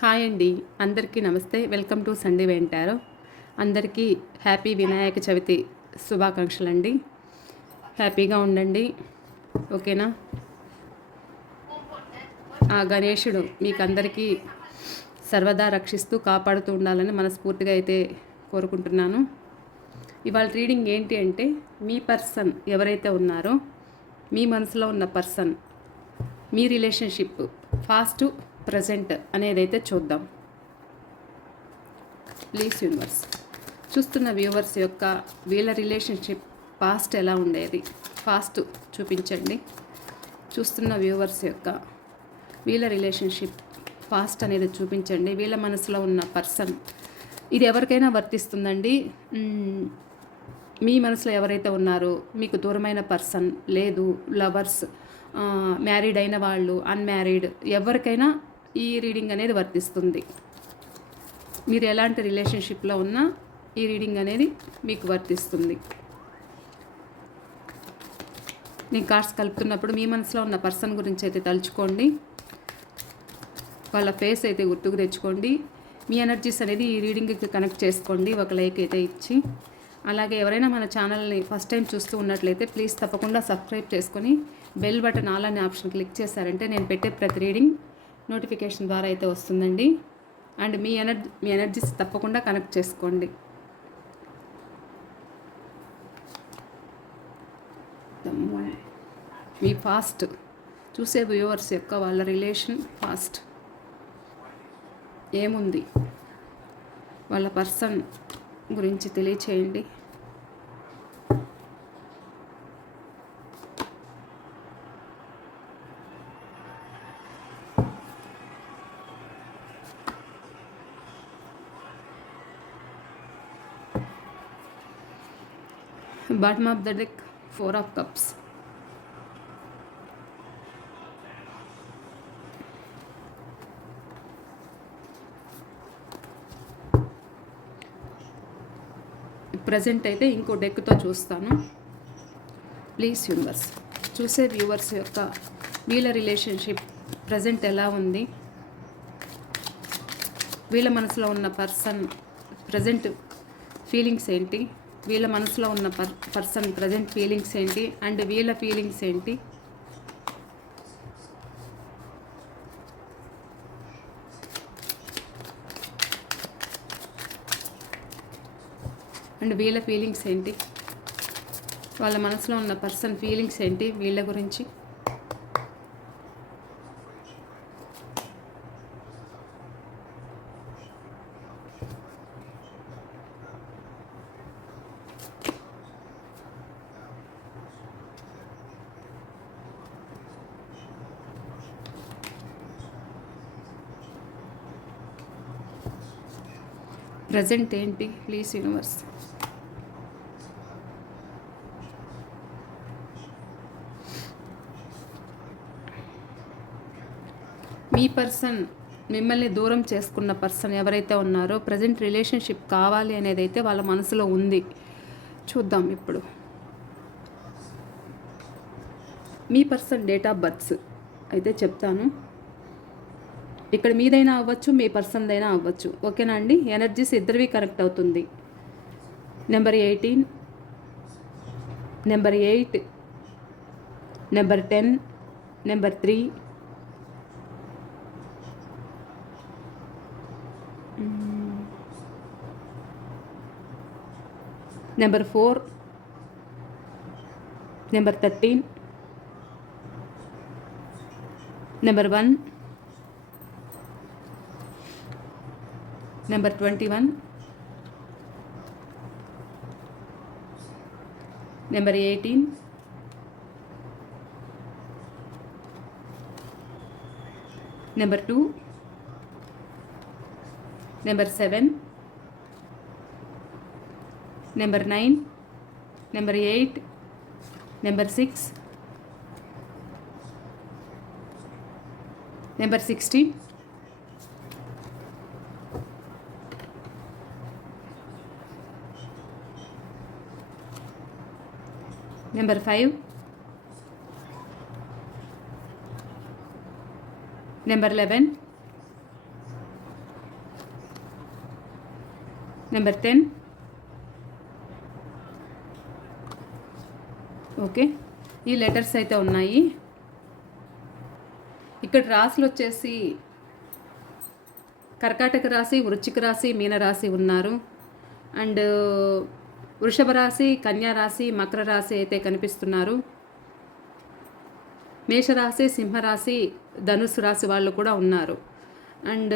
Hi అండి. అందరికీ నమస్తే. వెల్కమ్ టు సండే వెంటారో. అందరికీ హ్యాపీ వినాయక చవితి శుభాకాంక్షలు అండి హ్యాపీగా ఉండండి. ఓకేనా? ఆ గణేషుడు మీకు అందరికీ సర్వదా రక్షిస్తూ కాపాడుతూ ఉండాలని మనస్ఫూర్తిగా అయితే కోరుకుంటున్నాను. ఇవాళ రీడింగ్ ఏంటి అంటే మీ పర్సన్ ఎవరైతే ఉన్నారో మీ మనసులో ఉన్న పర్సన్ మీ రిలేషన్షిప్ ఫాస్ట్ ప్రజెంట్ అనేది అయితే చూద్దాం. ప్లీజ్ యూనివర్స్ చూస్తున్న వ్యూవర్స్ యొక్క వీళ్ళ రిలేషన్షిప్ పాస్ట్ ఎలా ఉండేది? ఫాస్ట్ చూపించండి. చూస్తున్న వ్యూవర్స్ యొక్క వీళ్ళ రిలేషన్షిప్ ఫాస్ట్ అనేది చూపించండి. వీళ్ళ మనసులో ఉన్న పర్సన్ ఇది ఎవరికైనా వర్తిస్తుందండి? మీ మనసులో ఎవరైతే ఉన్నారో మీకు దూరమైన పర్సన్ లేదు లవర్స్ మ్యారీడ్ అయిన వాళ్ళు అన్మ్యారీడ్ ఎవరికైనా ఈ రీడింగ్ అనేది వర్తిస్తుంది. మీరు ఎలాంటి రిలేషన్షిప్లో ఉన్నా ఈ రీడింగ్ అనేది మీకు వర్తిస్తుంది. నేను కార్డ్స్ కలుపుతున్నప్పుడు మీ మనసులో ఉన్న పర్సన్ గురించి అయితే తలుచుకోండి. వాళ్ళ ఫేస్ అయితే గుర్తుకు తెచ్చుకోండి. మీ ఎనర్జీస్ అనేది ఈ రీడింగ్కి కనెక్ట్ చేసుకోండి. ఒక లైక్ అయితే ఇచ్చి అలాగే ఎవరైనా మన ఛానల్ని ఫస్ట్ టైం చూస్తూ ఉన్నట్లయితే ప్లీజ్ తప్పకుండా సబ్స్క్రైబ్ చేసుకొని బెల్ బటన్ ఆల్ అనే ఆప్షన్ క్లిక్ చేశారంటే నేను పెట్టే ప్రతి రీడింగ్ నోటిఫికేషన్ ద్వారా అయితే వస్తుందండి. అండ్ మీ ఎనర్జీ మీ ఎనర్జీస్ తప్పకుండా కనెక్ట్ చేసుకోండి. మీ ఫాస్ట్ చూసే వ్యూవర్స్ యొక్క వాళ్ళ రిలేషన్ ఫాస్ట్ ఏముంది? వాళ్ళ పర్సన్ గురించి తెలియచేయండి. Bottom of the deck four of cups. Present అయితే ఇంకో డెక్తో చూస్తాను. ప్లీజ్ వ్యూవర్స్ చూసే వ్యూవర్స్ యొక్క వీళ్ళ రిలేషన్షిప్ ప్రజెంట్ ఎలా ఉంది? వీళ్ళ మనసులో ఉన్న పర్సన్ ప్రజెంట్ ఫీలింగ్స్ ఏంటి? వీళ్ళ మనసులో ఉన్న పర్ పర్సన్ ప్రజెంట్ ఫీలింగ్స్ ఏంటి? అండ్ వీళ్ళ ఫీలింగ్స్ ఏంటి? అండ్ వీళ్ళ ఫీలింగ్స్ ఏంటి? వాళ్ళ మనసులో ఉన్న పర్సన్ ఫీలింగ్స్ ఏంటి వీళ్ళ గురించి? ప్రజెంట్ ఏంటి ప్లీజ్ యూనివర్స్? మీ పర్సన్ మిమ్మల్ని దూరం చేసుకున్న పర్సన్ ఎవరైతే ఉన్నారో ప్రజెంట్ రిలేషన్షిప్ కావాలి అనేది అయితే వాళ్ళ మనసులో ఉంది. చూద్దాం ఇప్పుడు. మీ పర్సన్ డేట్ ఆఫ్ బర్త్స్ అయితే చెప్తాను. ఇక్కడ మీదైనా అవ్వచ్చు మీ పర్సన్దైనా అవ్వచ్చు. ఓకేనా అండి? ఎనర్జీస్ ఇద్దరివి కనెక్ట్ అవుతుంది. Number eighteen number eight number ten number three. Number four number thirteen number one Number 21. Number 18. Number 2. Number 7. Number 9. Number 8. Number 6. Number 16. Number five number eleven number ten okay ఈ letters అయితే ఉన్నాయి. ఇక్కడ రాసులు వచ్చేసి కర్కాటక రాశి వృచ్చిక రాశి మీన రాశి ఉన్నారు. అండ్ వృషభ రాశి కన్యారాశి మకర రాశి అయితే కనిపిస్తున్నారు. మేషరాశి సింహరాశి ధనుసు రాశి వాళ్ళు కూడా ఉన్నారు. అండ్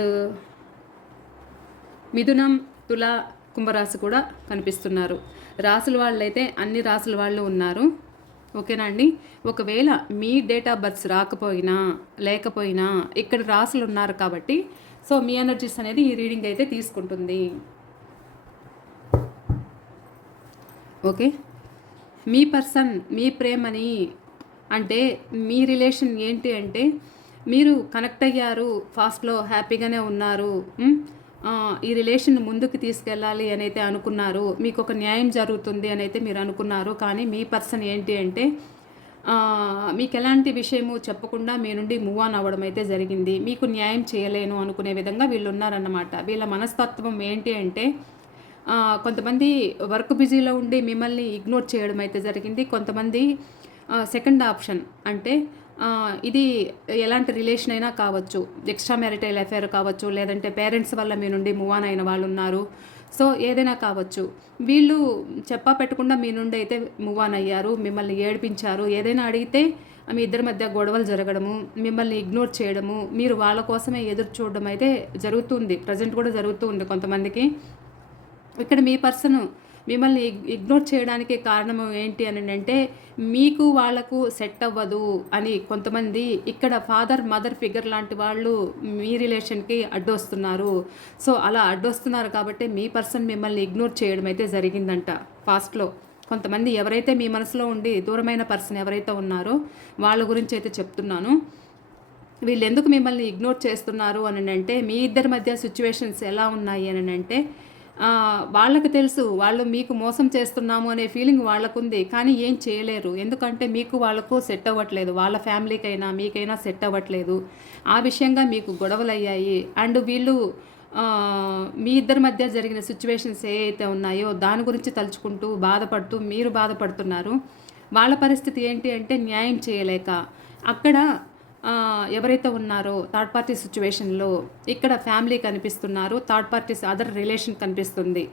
మిథునం తుల కుంభరాశి కూడా కనిపిస్తున్నారు. రాసుల వాళ్ళైతే అన్ని రాసుల వాళ్ళు ఉన్నారు. ఓకేనా అండి? ఒకవేళ మీ డేట్ ఆఫ్ బర్త్స్ రాకపోయినా లేకపోయినా ఇక్కడ రాసులు ఉన్నారు కాబట్టి సో మీ ఎనర్జీస్ అనేది ఈ రీడింగ్ అయితే తీసుకుంటుంది. ఓకే? మీ పర్సన్ మీ ప్రేమని అంటే మీ రిలేషన్ ఏంటి అంటే మీరు కనెక్ట్ అయ్యారు ఫాస్ట్లో హ్యాపీగానే ఉన్నారు ఈ రిలేషన్ ముందుకు తీసుకెళ్ళాలి అని అయితే అనుకున్నారు మీకు ఒక న్యాయం జరుగుతుంది అని అయితే మీరు అనుకున్నారు కానీ మీ పర్సన్ ఏంటి అంటే మీకు ఎలాంటి విషయము చెప్పకుండా మీ నుండి మూవ్ ఆన్ అవ్వడం అయితే జరిగింది మీకు న్యాయం చేయలేను అనుకునే విధంగా వీళ్ళు ఉన్నారన్నమాట. వీళ్ళ మనస్తత్వం ఏంటి అంటే కొంతమంది వర్క్ బిజీలో ఉండి మిమ్మల్ని ఇగ్నోర్ చేయడం అయితే జరిగింది. కొంతమంది సెకండ్ ఆప్షన్ అంటే ఇది ఎలాంటి రిలేషన్ అయినా కావచ్చు. ఎక్స్ట్రా మ్యారిటైల్ అఫేర్ కావచ్చు లేదంటే పేరెంట్స్ వల్ల మీ నుండి మూవ్ ఆన్ అయిన వాళ్ళు ఉన్నారు. సో ఏదైనా కావచ్చు. వీళ్ళు చెప్పా పెట్టకుండా మీ నుండి అయితే మూవ్ ఆన్ అయ్యారు మిమ్మల్ని ఏడిపించారు. ఏదైనా అడిగితే మీ ఇద్దరి మధ్య గొడవలు జరగడము మిమ్మల్ని ఇగ్నోర్ చేయడము మీరు వాళ్ళ కోసమే ఎదురు చూడడం అయితే జరుగుతుంది. ప్రజెంట్ కూడా జరుగుతూ ఉంది కొంతమందికి. ఇక్కడ మీ పర్సన్ మిమ్మల్ని ఇగ్నోర్ చేయడానికి కారణం ఏంటి అని అంటే మీకు వాళ్ళకు సెట్ అవ్వదు అని కొంతమంది ఇక్కడ ఫాదర్ మదర్ ఫిగర్ లాంటి వాళ్ళు మీ రిలేషన్కి అడ్డొస్తున్నారు. సో అలా అడ్డొస్తున్నారు కాబట్టి మీ పర్సన్ మిమ్మల్ని ఇగ్నోర్ చేయడం అయితే జరిగిందంట ఫాస్ట్లో. కొంతమంది ఎవరైతే మీ మనసులో ఉండి దూరమైన పర్సన్ ఎవరైతే ఉన్నారో వాళ్ళ గురించి అయితే చెప్తున్నాను. వీళ్ళు ఎందుకు మిమ్మల్ని ఇగ్నోర్ చేస్తున్నారు అని అంటే మీ ఇద్దరి మధ్య సిచ్యువేషన్స్ ఎలా ఉన్నాయి అని అంటే వాళ్ళకి తెలుసు వాళ్ళు మీకు మోసం చేస్తున్నాము అనే ఫీలింగ్ వాళ్ళకుంది కానీ ఏం చేయలేరు. ఎందుకంటే మీకు వాళ్ళకు సెట్ అవ్వట్లేదు. వాళ్ళ ఫ్యామిలీకైనా మీకైనా సెట్ అవ్వట్లేదు. ఆ విషయంగా మీకు గొడవలు అయ్యాయి అండ్ వీళ్ళు మీ ఇద్దరి మధ్య జరిగిన సిచ్యువేషన్స్ ఏ అయితే ఉన్నాయో దాని గురించి తలుచుకుంటూ బాధపడుతూ మీరు బాధపడుతున్నారు. వాళ్ళ పరిస్థితి ఏంటి అంటే న్యాయం చేయలేక. అక్కడ ఎవరైతే ఉన్నారో థర్డ్ పార్టీ సిచ్యువేషన్లో ఇక్కడ ఫ్యామిలీ కనిపిస్తున్నారు థర్డ్ పార్టీస్ అదర్ రిలేషన్ కనిపిస్తుంది.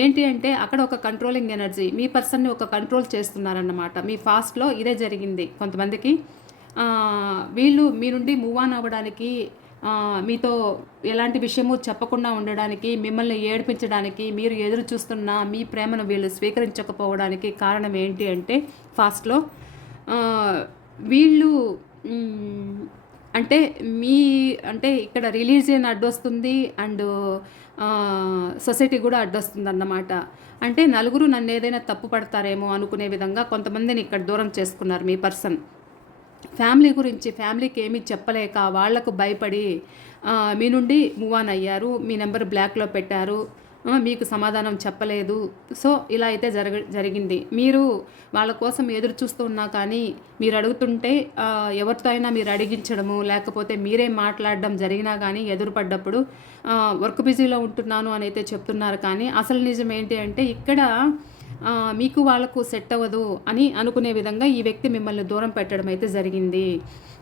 ఏంటి అంటే అక్కడ ఒక కంట్రోలింగ్ ఎనర్జీ మీ పర్సన్ని ఒక కంట్రోల్ చేస్తున్నారన్నమాట. మీ ఫాస్ట్లో ఇదే జరిగింది కొంతమందికి. వీళ్ళు మీ నుండి మూవ్ ఆన్ అవ్వడానికి మీతో ఎలాంటి విషయము చెప్పకుండా ఉండడానికి మిమ్మల్ని ఏడిపించడానికి మీరు ఎదురు చూస్తున్న మీ ప్రేమను వీళ్ళు స్వీకరించకపోవడానికి కారణం ఏంటి అంటే ఫాస్ట్లో వీళ్ళు అంటే మీ అంటే ఇక్కడ రిలీజియన్ అడ్డొస్తుంది అండ్ సొసైటీ కూడా అడ్డొస్తుంది అన్నమాట అంటే నలుగురు నన్ను ఏదైనా తప్పు పడతారేమో అనుకునే విధంగా కొంతమందిని ఇక్కడ దూరం చేసుకున్నారు మీ పర్సన్. ఫ్యామిలీ గురించి ఫ్యామిలీకి ఏమీ చెప్పలేక వాళ్ళకు భయపడి మీ నుండి మూవ్ ఆన్ అయ్యారు. మీ నెంబర్ బ్లాక్లో పెట్టారు. మీకు సమాధానం చెప్పలేదు. సో ఇలా అయితే జరగ జరిగింది. మీరు వాళ్ళ కోసం ఎదురు చూస్తూ ఉన్నా కానీ మీరు అడుగుతుంటే ఎవరితో అయినా మీరు అడిగించడము లేకపోతే మీరే మాట్లాడడం జరిగినా కానీ ఎదురుపడ్డప్పుడు వర్క్ బిజీలో ఉంటున్నాను అని అయితే చెప్తున్నారు. కానీ అసలు నిజం ఏంటి అంటే ఇక్కడ మీకు వాళ్ళకు సెట్ అవ్వదు అని అనుకునే విధంగా ఈ వ్యక్తి మిమ్మల్ని దూరం పెట్టడం అయితే జరిగింది.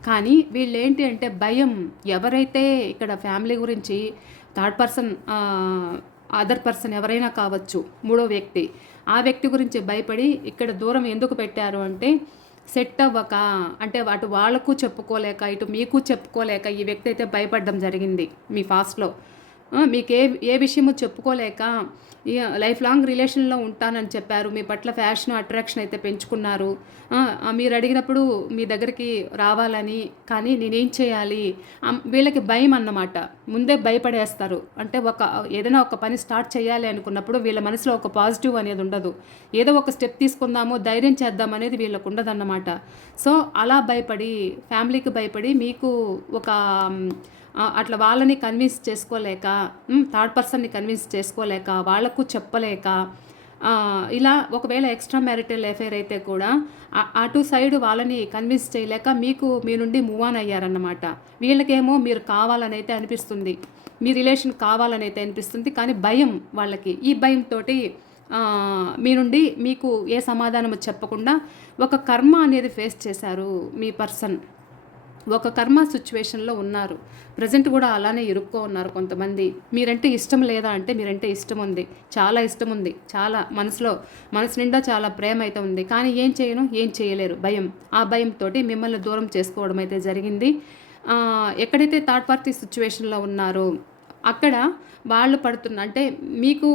కానీ వీళ్ళు ఏంటి అంటే భయం. ఎవరైతే ఇక్కడ ఫ్యామిలీ గురించి థర్డ్ పర్సన్ అదర్ పర్సన్ ఎవరైనా కావచ్చు మూడో వ్యక్తి. ఆ వ్యక్తి గురించి భయపడి ఇక్కడ దూరం ఎందుకు పెట్టారు అంటే సెట్ అవ్వక అంటే అటు వాళ్ళకు చెప్పుకోలేక ఇటు మీకు చెప్పుకోలేక ఈ వ్యక్తి అయితే భయపడడం జరిగింది మీ ఫాస్ట్లో మీకు ఏ ఏ విషయము చెప్పుకోలేక లైఫ్ లాంగ్ రిలేషన్లో ఉంటానని చెప్పారు. మీ పట్ల ఫ్యాషన్ అట్రాక్షన్ అయితే పెంచుకున్నారు. మీరు అడిగినప్పుడు మీ దగ్గరికి రావాలని కానీ నేనేం చేయాలి? వీళ్ళకి భయం అన్నమాట. ముందే భయపడేస్తారు. అంటే ఒక ఏదైనా ఒక పని స్టార్ట్ చేయాలి అనుకున్నప్పుడు వీళ్ళ మనసులో ఒక పాజిటివ్ అనేది ఉండదు. ఏదో ఒక స్టెప్ తీసుకుందాము ధైర్యం చేద్దాం అనేది వీళ్ళకు ఉండదన్నమాట. సో అలా భయపడి ఫ్యామిలీకి భయపడి మీకు ఒక అట్లా వాళ్ళని కన్విన్స్ చేసుకోలేక థర్డ్ పర్సన్ని కన్విన్స్ చేసుకోలేక వాళ్ళకు చెప్పలేక ఇలా ఒకవేళ ఎక్స్ట్రా మ్యారిటల్ అఫేర్ అయితే కూడా అటు సైడ్ వాళ్ళని కన్విన్స్ చేయలేక మీకు మీ నుండి మూవ్ ఆన్ అయ్యారన్నమాట. వీళ్ళకేమో మీరు కావాలని అయితే అనిపిస్తుంది మీ రిలేషన్ కావాలని అయితే అనిపిస్తుంది కానీ భయం వాళ్ళకి. ఈ భయంతో మీ నుండి మీకు ఏ సమాధానం చెప్పకుండా ఒక కర్మ అనేది ఫేస్ చేశారు మీ పర్సన్ ఒక కర్మ సిచ్యువేషన్లో ఉన్నారు. ప్రజెంట్ కూడా అలానే ఇరుక్కో ఉన్నారు కొంతమంది. మీరంటే ఇష్టం లేదా అంటే మీరంటే ఇష్టం ఉంది. చాలా ఇష్టం ఉంది. చాలా మనసులో మనసు నిండా చాలా ప్రేమ అయితే ఉంది. కానీ ఏం చేయను ఏం చేయలేరు. భయం. ఆ భయంతో మిమ్మల్ని దూరం చేసుకోవడం అయితే జరిగింది. ఎక్కడైతే థర్డ్ పార్టీ సిచ్యువేషన్లో ఉన్నారో అక్కడ వాళ్ళు పడుతున్న అంటే మీకు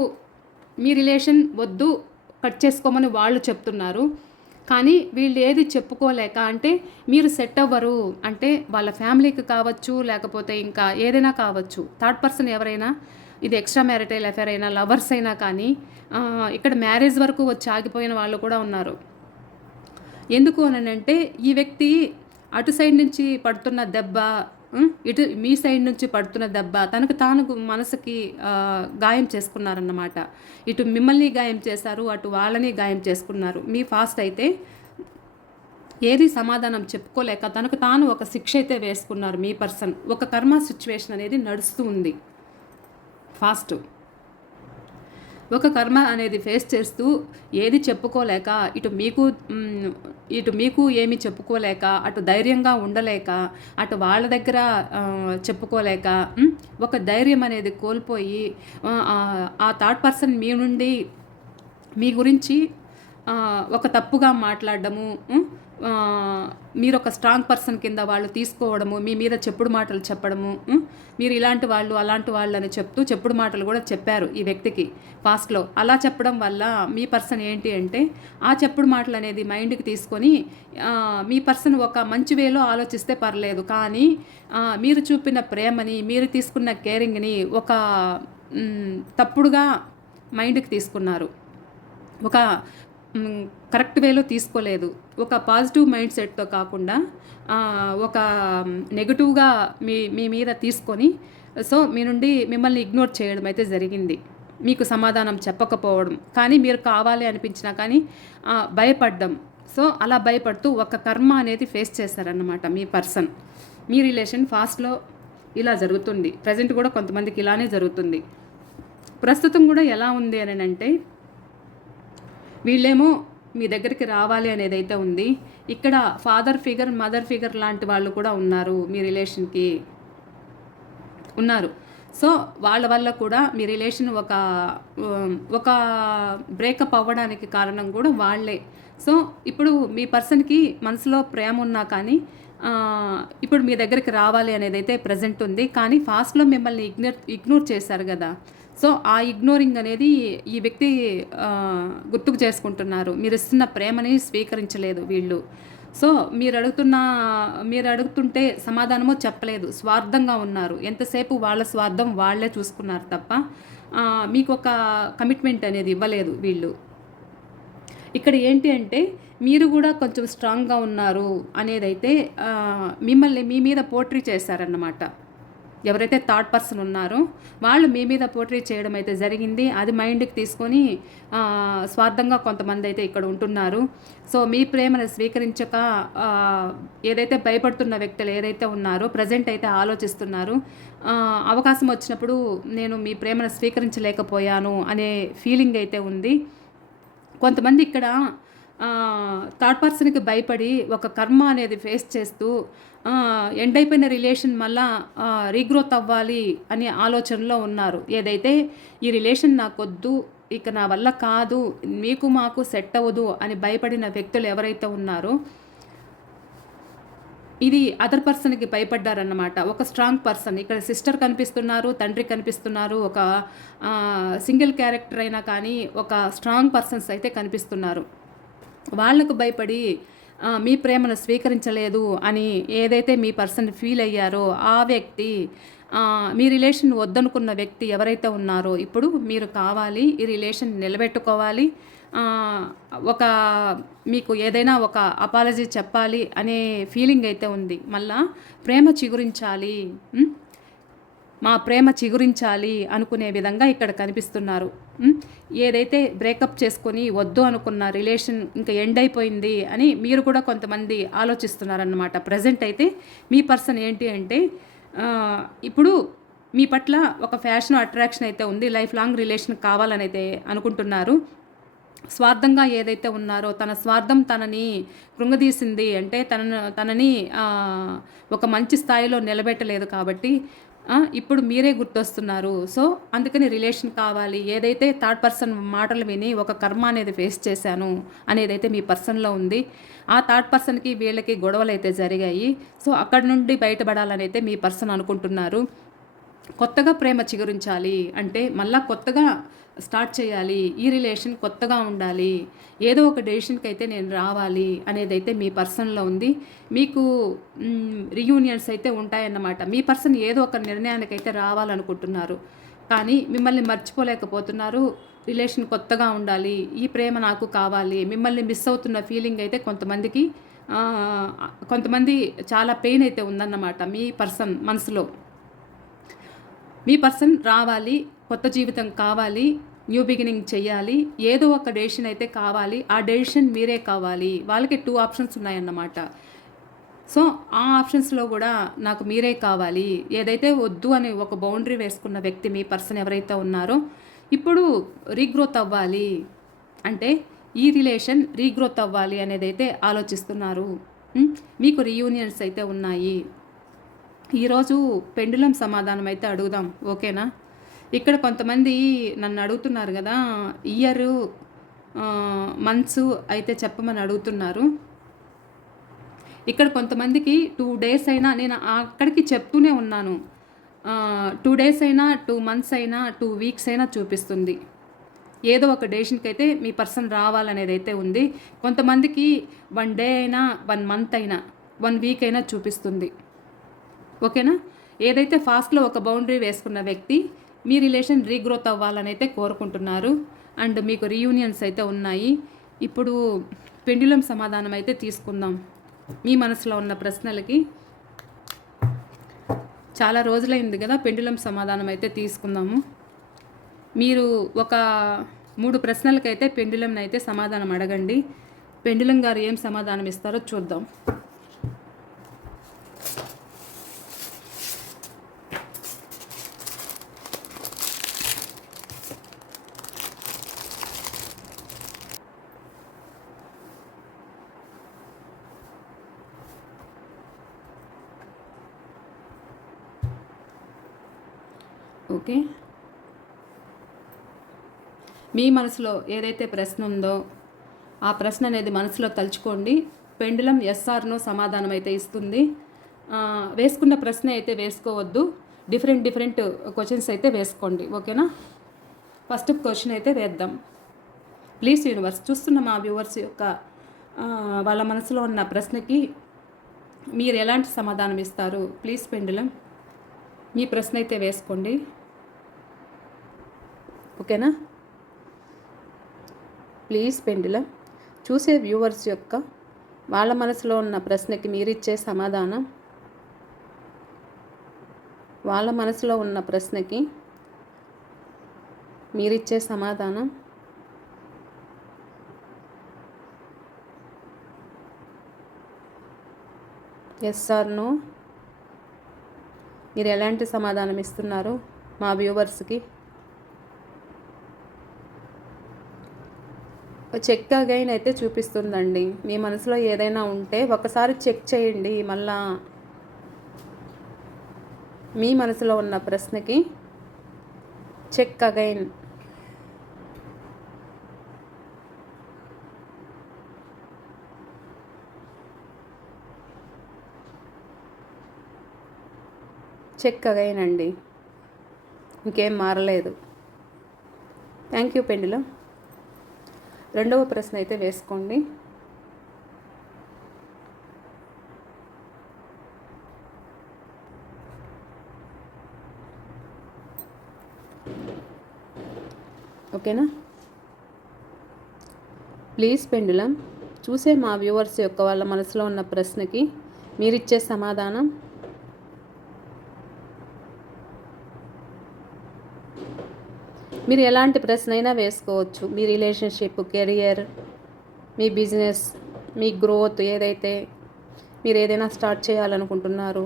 మీ రిలేషన్ వద్దు కట్ చేసుకోమని వాళ్ళు చెప్తున్నారు. కానీ వీళ్ళు ఏది చెప్పుకోలేక అంటే మీరు సెట్ అవ్వరు అంటే వాళ్ళ ఫ్యామిలీకి కావచ్చు లేకపోతే ఇంకా ఏదైనా కావచ్చు. థర్డ్ పర్సన్ ఎవరైనా ఇది ఎక్స్ట్రా మ్యారిటైల్ అఫేర్ అయినా లవర్స్ అయినా కానీ ఇక్కడ మ్యారేజ్ వరకు వచ్చి ఆగిపోయిన వాళ్ళు కూడా ఉన్నారు. ఎందుకు అని అంటే ఈ వ్యక్తి అటు సైడ్ నుంచి పడుతున్న దెబ్బ ఇటు మీ సైడ్ నుంచి పడుతున్న దెబ్బ తనకు తాను మనసుకి గాయం చేసుకున్నారన్నమాట. ఇటు మిమ్మల్ని గాయం చేశారు అటు వాళ్ళని గాయం చేసుకున్నారు. మీ ఫాస్ట్ అయితే ఏది సమాధానం చెప్పుకోలేక తనకు తాను ఒక శిక్ష అయితే వేసుకున్నారు మీ పర్సన్. ఒక కర్మ సిచ్యువేషన్ అనేది నడుస్తూ ఉంది. ఫాస్ట్. ఒక కర్మ అనేది ఫేస్ చేస్తూ ఏది చెప్పుకోలేక ఇటు మీకు ఇటు మీకు ఏమి చెప్పుకోలేక అటు ధైర్యంగా ఉండలేక అటు వాళ్ళ దగ్గర చెప్పుకోలేక ఒక ధైర్యం అనేది కోల్పోయి ఆ, థర్డ్ పర్సన్ మీ నుండి మీ గురించి ఒక తప్పుగా మాట్లాడడము మీరు ఒక స్ట్రాంగ్ పర్సన్ కింద వాళ్ళు తీసుకోవడము మీ మీద చెప్పుడు మాటలు చెప్పడము మీరు ఇలాంటి వాళ్ళు అలాంటి వాళ్ళు అని చెప్తూ చెప్పుడు మాటలు కూడా చెప్పారు ఈ వ్యక్తికి ఫాస్ట్లో. అలా చెప్పడం వల్ల మీ పర్సన్ ఏంటి అంటే ఆ చెప్పుడు మాటలు అనేది మైండ్కి తీసుకొని మీ పర్సన్ ఒక మంచి వేలో ఆలోచిస్తే పర్లేదు కానీ మీరు చూపిన ప్రేమని మీరు తీసుకున్న కేరింగ్ని ఒక తప్పుడుగా మైండ్కి తీసుకున్నారు. ఒక కరెక్ట్ వేలో తీసుకోలేదు. ఒక పాజిటివ్ మైండ్ సెట్తో కాకుండా ఒక నెగటివ్గా మీ మీ మీద తీసుకొని సో మీ నుండి మిమ్మల్ని ఇగ్నోర్ చేయడం అయితే జరిగింది. మీకు సమాధానం చెప్పకపోవడం. కానీ మీరు కావాలి అనిపించినా కానీ భయపడ్డం. సో అలా భయపడుతూ ఒక కర్మ అనేది ఫేస్ చేశారన్నమాట మీ పర్సన్. మీ రిలేషన్ ఫాస్ట్లో ఇలా జరుగుతుంది. ప్రజెంట్ కూడా కొంతమందికి ఇలానే జరుగుతుంది. ప్రస్తుతం కూడా ఎలా ఉంది అని అంటే వీళ్ళేమో మీ దగ్గరికి రావాలి అనేది అయితే ఉంది. ఇక్కడ ఫాదర్ ఫిగర్ మదర్ ఫిగర్ లాంటి వాళ్ళు కూడా ఉన్నారు మీ రిలేషన్కి ఉన్నారు. సో వాళ్ళ వల్ల కూడా మీ రిలేషన్ ఒక ఒక బ్రేకప్ అవ్వడానికి కారణం కూడా వాళ్ళే. సో ఇప్పుడు మీ పర్సన్కి మనసులో ప్రేమ ఉన్నా కానీ ఇప్పుడు మీ దగ్గరికి రావాలి అనేది అయితే ప్రజెంట్ ఉంది. కానీ ఫాస్ట్లో మిమ్మల్ని ఇగ్నోర్ ఇగ్నోర్ చేశారు కదా. సో ఆ ఇగ్నోరింగ్ అనేది ఈ వ్యక్తి గుర్తుకు చేసుకుంటున్నారు. మీరు ఇస్తున్న ప్రేమని స్వీకరించలేదు వీళ్ళు. సో మీరు అడుగుతున్న మీరు అడుగుతుంటే సమాధానమో చెప్పలేదు. స్వార్థంగా ఉన్నారు. ఎంతసేపు వాళ్ళ స్వార్థం వాళ్ళే చూసుకున్నారు తప్ప మీకు ఒక కమిట్మెంట్ అనేది ఇవ్వలేదు వీళ్ళు. ఇక్కడ ఏంటి అంటే మీరు కూడా కొంచెం స్ట్రాంగ్గా ఉన్నారు అనేదైతే మిమ్మల్ని మీ మీద పోట్రీ చేశారన్నమాట. ఎవరైతే థర్డ్ పర్సన్ ఉన్నారో వాళ్ళు మీ మీద పోట్రీ చేయడం అయితే జరిగింది. అది మైండ్కి తీసుకొని స్వార్థంగా కొంతమంది అయితే ఇక్కడ ఉంటున్నారు. సో మీ ప్రేమను స్వీకరించక ఏదైతే భయపడుతున్న వ్యక్తులు ఏదైతే ఉన్నారో ప్రజెంట్ అయితే ఆలోచిస్తున్నారు. అవకాశం వచ్చినప్పుడు నేను మీ ప్రేమను స్వీకరించలేకపోయాను అనే ఫీలింగ్ అయితే ఉంది. కొంతమంది ఇక్కడ థర్డ్ పర్సన్కి భయపడి ఒక కర్మ అనేది ఫేస్ చేస్తూ ఎండ్ అయిపోయిన రిలేషన్ మళ్ళా రీగ్రోత్ అవ్వాలి అనే ఆలోచనలో ఉన్నారు. ఏదైతే ఈ రిలేషన్ నాకొద్దు ఇక నా వల్ల కాదు మీకు మాకు సెట్ అవ్వదు అని భయపడిన వ్యక్తులు ఎవరైతే ఉన్నారో ఇది అదర్ పర్సన్కి భయపడ్డారన్నమాట. ఒక స్ట్రాంగ్ పర్సన్ ఇక్కడ సిస్టర్ కనిపిస్తున్నారు తండ్రి కనిపిస్తున్నారు ఒక సింగిల్ క్యారెక్టర్ అయినా కానీ ఒక స్ట్రాంగ్ పర్సన్స్ అయితే కనిపిస్తున్నారు. వాళ్ళకు భయపడి మీ ప్రేమను స్వీకరించలేదు అని ఏదైతే మీ పర్సన్ ఫీల్ అయ్యారో ఆ వ్యక్తి మీ రిలేషన్ వద్దనుకున్న వ్యక్తి ఎవరైతే ఉన్నారో ఇప్పుడు మీరు కావాలి ఈ రిలేషన్ నిలబెట్టుకోవాలి ఒక మీకు ఏదైనా ఒక అపాలజీ చెప్పాలి అనే ఫీలింగ్ అయితే ఉంది. మళ్ళా ప్రేమ చిగురించాలి మా ప్రేమ చిగురించాలి అనుకునే విధంగా ఇక్కడ కనిపిస్తున్నారు. ఏదైతే బ్రేకప్ చేసుకొని వద్దు అనుకున్న రిలేషన్ ఇంకా ఎండ్ అయిపోయింది అని మీరు కూడా కొంతమంది ఆలోచిస్తున్నారన్నమాట. ప్రజెంట్ అయితే మీ పర్సన్ ఏంటి అంటే ఇప్పుడు మీ పట్ల ఒక ఫ్యాషన్ అట్రాక్షన్ అయితే ఉంది లైఫ్ లాంగ్ రిలేషన్ కావాలని అయితే అనుకుంటున్నారు. స్వార్థంగా ఏదైతే ఉన్నారో తన స్వార్థం తనని కృంగదీసింది అంటే తనను తనని ఒక మంచి స్థాయిలో నిలబెట్టలేదు కాబట్టి ఇప్పుడు మీరే గుర్తొస్తున్నారు. సో అందుకని రిలేషన్ కావాలి. ఏదైతే థర్డ్ పర్సన్ మాటలు విని ఒక కర్మ అనేది ఫేస్ చేశాను అనేది అయితే మీ పర్సన్లో ఉంది. ఆ థర్డ్ పర్సన్కి వీళ్ళకి గొడవలు అయితే జరిగాయి. సో అక్కడ నుండి బయటపడాలని అయితే మీ పర్సన్ అనుకుంటున్నారు. కొత్తగా ప్రేమ చిగురించాలి అంటే మళ్ళీ కొత్తగా స్టార్ట్ చేయాలి ఈ రిలేషన్ కొత్తగా ఉండాలి ఏదో ఒక డెసిషన్కి అయితే నేను రావాలి అనేది అయితే మీ పర్సన్లో ఉంది. మీకు రియూనియన్స్ అయితే ఉంటాయన్నమాట. మీ పర్సన్ ఏదో ఒక నిర్ణయానికి అయితే రావాలనుకుంటున్నారు. కానీ మిమ్మల్ని మర్చిపోలేకపోతున్నారు. రిలేషన్ కొత్తగా ఉండాలి. ఈ ప్రేమ నాకు కావాలి. మిమ్మల్ని మిస్ అవుతున్న ఫీలింగ్ అయితే కొంతమందికి కొంతమంది చాలా పెయిన్ అయితే ఉందన్నమాట మీ పర్సన్ మనసులో. మీ పర్సన్ రావాలి కొత్త జీవితం కావాలి న్యూ బిగినింగ్ చేయాలి ఏదో ఒక డెసిషన్ అయితే కావాలి. ఆ డెసిషన్ మీరే కావాలి. వాళ్ళకి టూ ఆప్షన్స్ ఉన్నాయన్నమాట. సో ఆ ఆప్షన్స్లో కూడా నాకు మీరే కావాలి. ఏదైతే వద్దు అని ఒక బౌండరీ వేసుకున్న వ్యక్తి మీ పర్సన్ ఎవరైతే ఉన్నారో ఇప్పుడు రీగ్రోత్ అవ్వాలి. అంటే ఈ రిలేషన్ రీగ్రోత్ అవ్వాలి అనేది అయితే ఆలోచిస్తున్నారు మీకు రీయూనియన్స్ అయితే ఉన్నాయి. ఈరోజు పెండులం సమాధానం అయితే అడుగుదాం. ఓకేనా? ఇక్కడ కొంతమంది నన్ను అడుగుతున్నారు కదా ఇయర్ మంత్స్ అయితే చెప్పమని అడుగుతున్నారు. ఇక్కడ కొంతమందికి టూ డేస్ అయినా నేను అక్కడికి చెప్తూనే ఉన్నాను. టూ డేస్ అయినా టూ మంత్స్ అయినా టూ వీక్స్ అయినా చూపిస్తుంది. ఏదో ఒక డేషన్కి అయితే మీ పర్సన్ రావాలనేది అయితే ఉంది. కొంతమందికి వన్ డే అయినా వన్ మంత్ అయినా వన్ వీక్ అయినా చూపిస్తుంది. ఓకేనా? ఏదైతే ఫాస్ట్లో ఒక బౌండరీ వేసుకున్న వ్యక్తి మీ రిలేషన్ రీగ్రోత్ అవ్వాలని అయితే కోరుకుంటున్నారు. అండ్ మీకు రీయూనియన్స్ అయితే ఉన్నాయి. ఇప్పుడు పెండ్యులం సమాధానం అయితే తీసుకుందాం. మీ మనసులో ఉన్న ప్రశ్నలకి. చాలా రోజులైంది కదా పెండులం సమాధానం అయితే తీసుకుందాము. మీరు ఒక మూడు ప్రశ్నలకైతే పెండులం అయితే సమాధానం అడగండి. పెండులం గారు ఏం సమాధానం ఇస్తారో చూద్దాం. ఓకే. మీ మనసులో ఏదైతే ప్రశ్న ఉందో ఆ ప్రశ్న అనేది మనసులో తలుచుకోండి. పెండులం ఎస్ఆర్నో సమాధానం అయితే ఇస్తుంది వేసుకున్న ప్రశ్న అయితే వేసుకోవద్దు. డిఫరెంట్ డిఫరెంట్ క్వశ్చన్స్ అయితే వేసుకోండి. ఓకేనా? ఫస్ట్ క్వశ్చన్ అయితే వేద్దాం. ప్లీజ్ యూనివర్స్ చూస్తున్న మా వ్యూవర్స్ యొక్క వాళ్ళ మనసులో ఉన్న ప్రశ్నకి మీరు ఎలాంటి సమాధానం ఇస్తారు? ప్లీజ్ పెండులం మీ ప్రశ్న అయితే వేసుకోండి. ఓకేనా? Please pendulum. చూసే వ్యూవర్స్ యొక్క వాళ్ళ మనసులో ఉన్న ప్రశ్నకి మీరిచ్చే సమాధానం. వాళ్ళ మనసులో ఉన్న ప్రశ్నకి మీరిచ్చే సమాధానం. ఎస్ నో మీరు ఎలాంటి సమాధానం ఇస్తున్నారు మా వ్యూవర్స్కి? చెక్ అగైన్ అయితే చూపిస్తుందండి. మీ మనసులో ఏదైనా ఉంటే ఒకసారి చెక్ చేయండి. మళ్ళా మీ మనసులో ఉన్న ప్రశ్నకి చెక్ అగైన్ చెక్ అగైన్ అండి. ఇంకేం మారలేదు. థ్యాంక్ యూ పెండిలో రెండవ ప్రశ్న అయితే వేసుకోండి. ఓకేనా? ప్లీజ్ పెండులం చూసే మా వ్యూవర్స్ యొక్క వాళ్ళ మనసులో ఉన్న ప్రశ్నకి మీరిచ్చే సమాధానం మీరు ఎలాంటి ప్రశ్న అయినా వేసుకోవచ్చు. మీ రిలేషన్షిప్ కెరియర్ మీ బిజినెస్ మీ గ్రోత్ ఏదైతే మీరు ఏదైనా స్టార్ట్ చేయాలనుకుంటున్నారు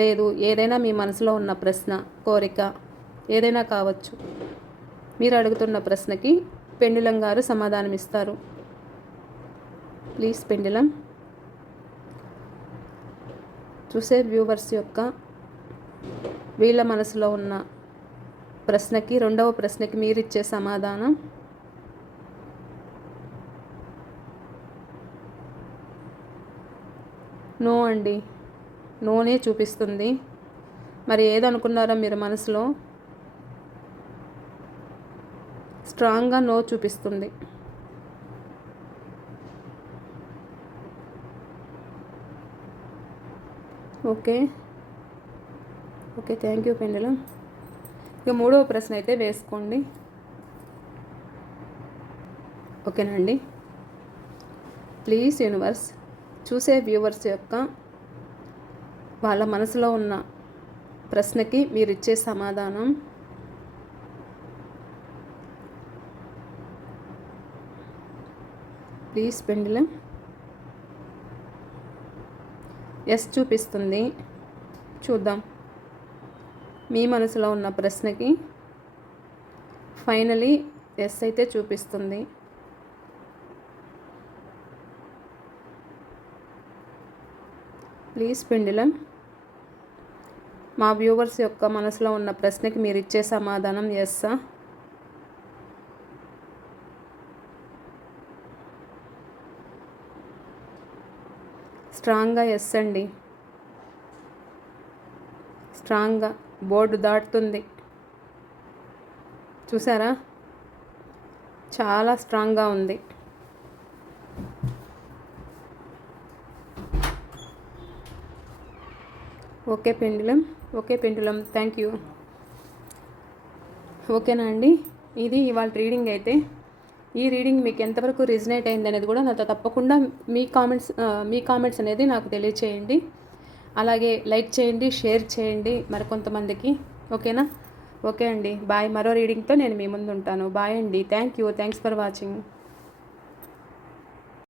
లేదు ఏదైనా మీ మనసులో ఉన్న ప్రశ్న కోరిక ఏదైనా కావచ్చు. మీరు అడుగుతున్న ప్రశ్నకి పెండులం గారు సమాధానం ఇస్తారు ప్లీజ్ పెండులం. చూసే వ్యూవర్స్ యొక్క వీళ్ళ మనసులో ఉన్న ప్రశ్నకి రెండవ ప్రశ్నకి మీరు ఇచ్చే సమాధానం? నో అండి. నోనే చూపిస్తుంది. మరి ఏదనుకున్నారో మీరు మనసులో? స్ట్రాంగ్గా నో చూపిస్తుంది. ఓకే. ఓకే థ్యాంక్ యూ పెండలం. ఇక మూడవ ప్రశ్న అయితే వేసుకోండి. ఓకేనండి. ప్లీజ్ యూనివర్స్ చూసే వ్యూవర్స్ యొక్క వాళ్ళ మనసులో ఉన్న ప్రశ్నకి మీరు ఇచ్చే సమాధానం. Please pendulum. ఎస్ చూపిస్తుంది. చూద్దాం. మీ మనసులో ఉన్న ప్రశ్నకి ఫైనలీ ఎస్ అయితే చూపిస్తుంది. Please pendulum. మా వ్యూవర్స్ యొక్క మనసులో ఉన్న ప్రశ్నకి మీరు ఇచ్చే సమాధానం ఎస్సా స్ట్రాంగ్గా ఎస్ అండి. స్ట్రాంగ్గా. బోర్డు దాటుతుంది. చూసారా? చాలా స్ట్రాంగ్గా ఉంది. Okay pendulum. Okay pendulum. Thank you. ఓకేనా అండి? ఇది ఇవాళ రీడింగ్ అయితే. ఈ రీడింగ్ మీకు ఎంతవరకు రిజనేట్ అయింది అనేది కూడా నాతో తప్పకుండా మీ కామెంట్స్ మీ కామెంట్స్ అనేది నాకు తెలియచేయండి. అలాగే లైక్ చేయండి షేర్ చేయండి మరికొంతమందికి. ఓకేనా? ఓకే అండి. బాయ్. మరో రీడింగ్తో నేను మీ ముందు ఉంటాను బాయ్ అండి. Thank you. Thanks for watching.